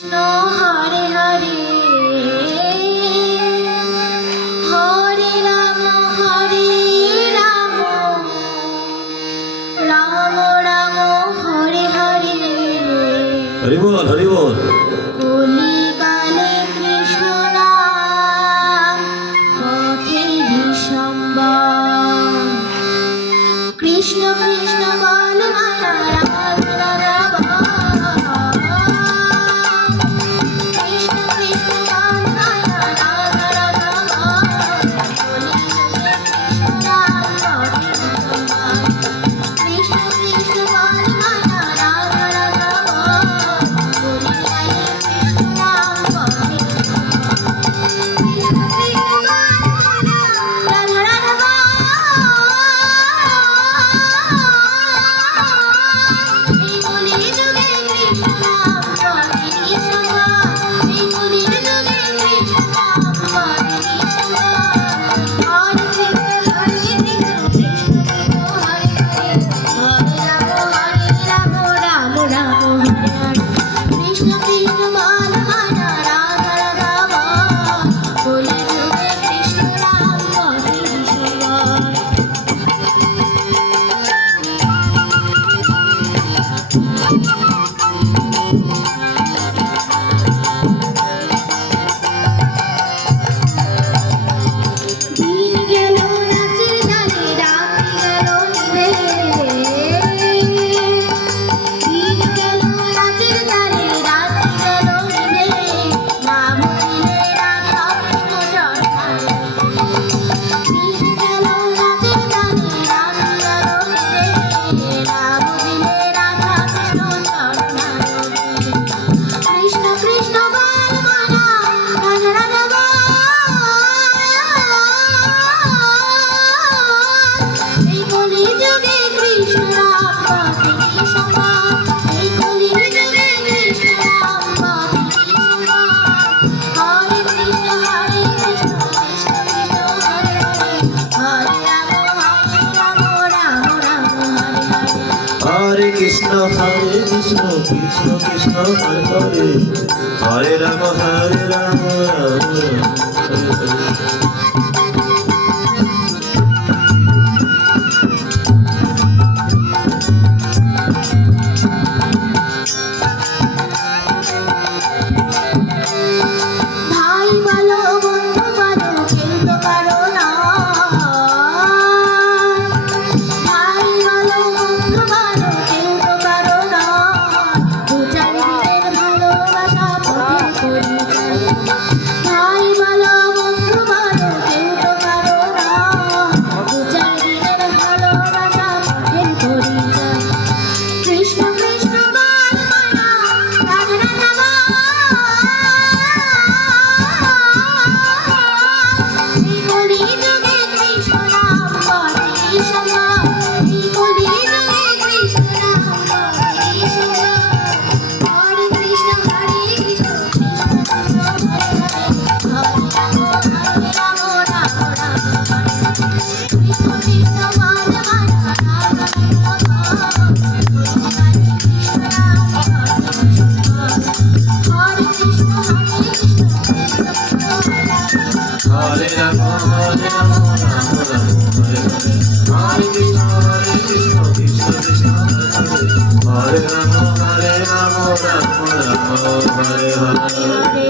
কৃষ্ণ হরে হরে হরে রাম রাম রাম হরে হরে হরি বল হরি বল। কলিকালে কৃষ্ণ নাম পথে বিশ্বম্বর। কৃষ্ণ কৃষ্ণ বল মায়া রাম রাম কৃষ্ণ কৃষ্ণ বল মায়া রাম রাম কলিকালে কৃষ্ণ নাম পথে বিশ্বম্বর। কৃষ্ণ কৃষ্ণ বল মায়া রাম রাম কলিকালে কৃষ্ণ নাম পথে কৃষ্ণ কৃষ্ণ বল মায়া রাম রাম কলি যুগে কৃষ্ণ রাম পথে বিশ্বম্বর। দিন গেল রাতের জালে রাত গেল নিভে। দিন গেল রাতের জালে রাত গেল নিভে। নাম দিলে রাধা কৃষ্ণ চরণায়। দিন গেল রাতের জালে রাত গেল নিভে। নাম দিলে রাধা কৃষ্ণ চরণায়। কৃষ্ণ কৃষ্ণ বল মায়া রাধা রাধা বল। এই কলি যুগে কৃষ্ণ রাম পথে বিশ্বম্বর। এই কলি যুগে কৃষ্ণ রাম পথে বিশ্বম্বর। হরে কৃষ্ণ কৃষ্ণ কৃষ্ণ হরে হরে হরে রাম রাম রাম হরে হরে। হরে কৃষ্ণ কৃষ্ণ কৃষ্ণ হরে হরে হরে রাম রাম হরে হরে। ভাই বলো বন্ধু বলো কেউ তো কারো না। ভাই বলো বন্ধু বলো কেউ তো কারো না। দু চার দিনের ভালোবাসা পথের পরিচয়। ভাই বলো বন্ধু বলো কেউ তো কারো না। দু চার দিনের ভালোবাসা পথের পরিচয়। কৃষ্ণ কৃষ্ণ বল মায়া রাধা রাধা বল। এই কলি যুগে কৃষ্ণ রাম পথে বিশ্বম্বর। এই কলি যুগে কৃষ্ণ রাম পথে বিশ্বম্বর। হরে কৃষ্ণ কৃষ্ণ কৃষ্ণ হরে হরে হরে রাম রাম রাম হরে কৃষ্ণ কৃষ্ণ বল মায়া রাম রাম কলিকালে কৃষ্ণ রাম পথে বিশ্বম্বর। হরে কৃষ্ণ কৃষ্ণ হরে হরে রাম রাম রাম হরে হরে হরে কৃষ্ণ কৃষ্ণ কৃষ্ণ হরে রাম রাম রাম হরে হরে। হরে